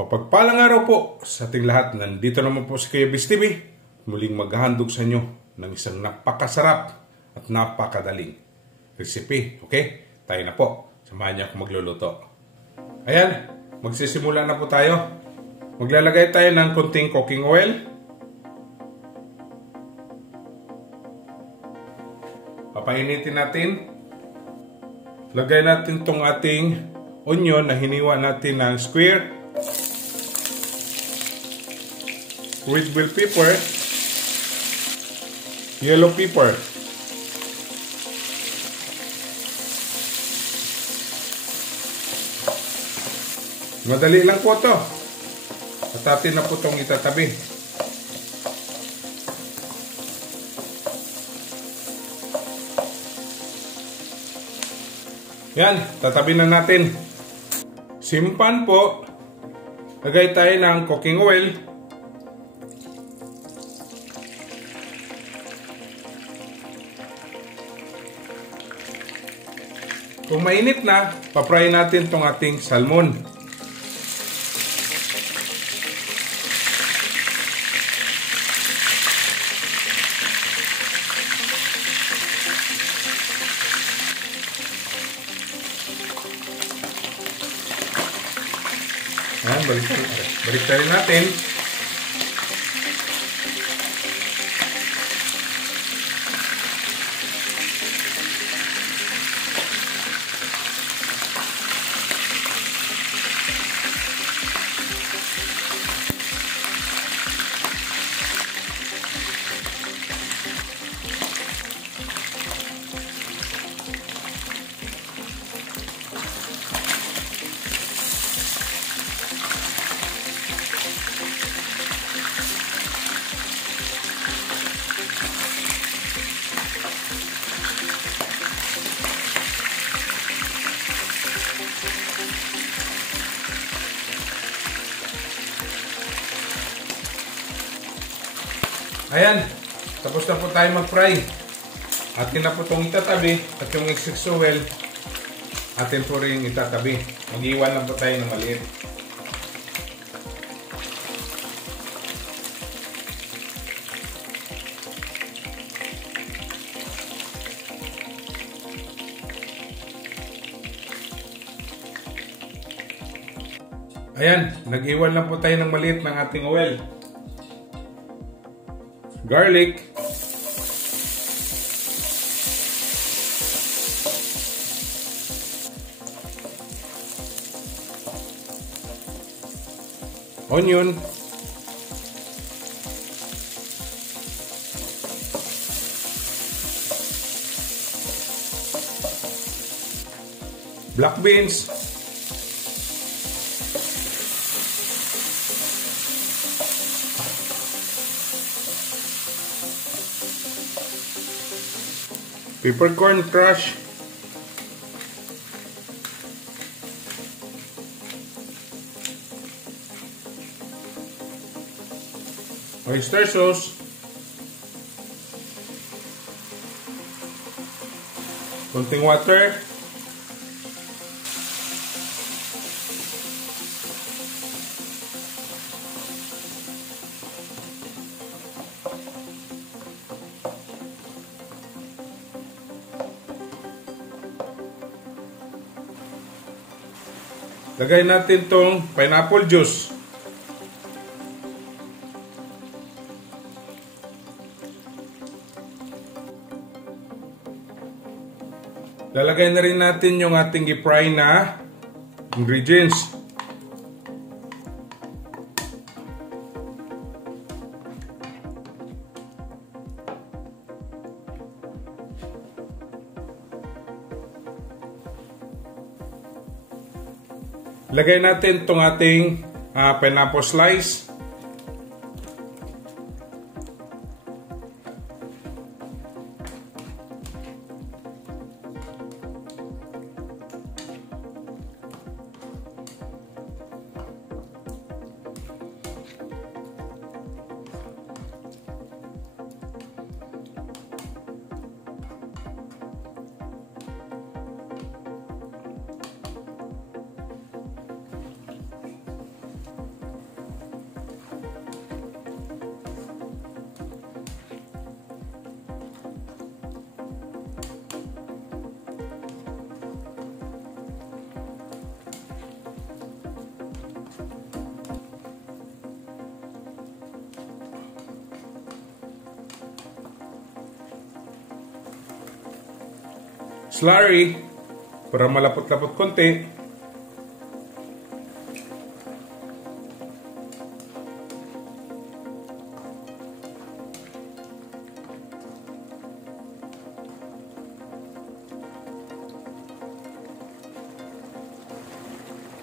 Mapagpalang araw po sa ating lahat. Nandito naman po si Kuya Biz TV. Muling maghahandog sa inyo ng isang napakasarap at napakadaling recipe. Okay? Tayo na po. Samahan niyo ako magluluto. Ayan, magsisimula na po tayo. Maglalagay tayo ng konting cooking oil. Papainitin natin. Lagay natin tong ating onion na hiniwa natin ng square. Red bell pepper, yellow pepper, madali lang po ito at atin na po itong itatabi. Yan, tatabi na natin. Simpan po, lagay tayo ng cooking oil. Kung mainit na, papry natin itong ating salmon. Ayan, balik tayo natin. Ayan, tapos na po tayo mag-fry. Atin na po itong itatabi at yung extra oil atin po rin itatabi. Mag-iwan lang po tayo ng maliit. Ayan, nag-iwan lang po tayo ng maliit ng ating oil. Garlic, onion, black beans, peppercorn crush, oyster sauce, konting water, lagay natin tong pineapple juice. Lalagay na rin natin yung ating i-fry na ingredients. Lagay natin itong ating pineapple slice. slurry para malapot-lapot konti.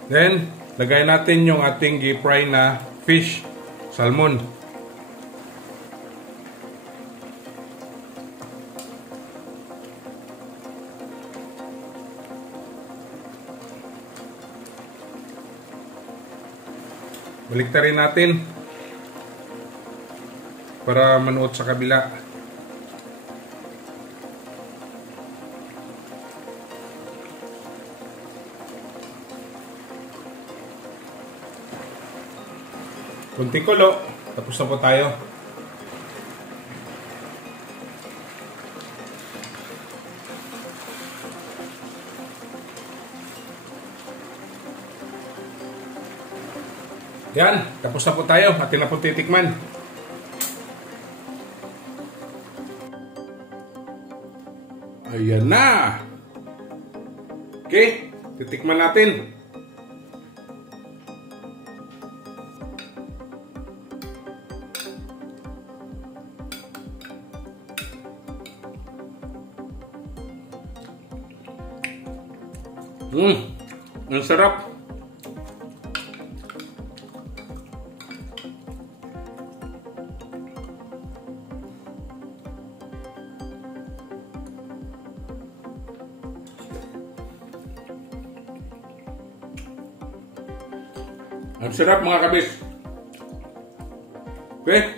Then, lagay natin yung ating i-fry na fish, salmon. Baliktarin natin para manuot sa kabila. Kunting kulo, tapos na po tayo. Yan, tapos na po tayo. Atin na po titikman. Ayan na. Okay, titikman natin. Ang sarap. Ang sarap mga kabis. Okay?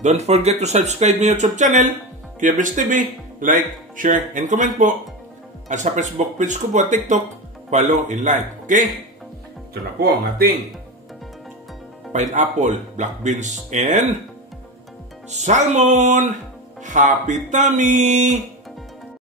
Don't forget to subscribe my YouTube channel, Kuya Bis TV. Like, share, and comment po. At sa Facebook page ko po at TikTok, follow and like. Okay? Ito na po ang ating pineapple, black beans, and salmon. Happy tummy!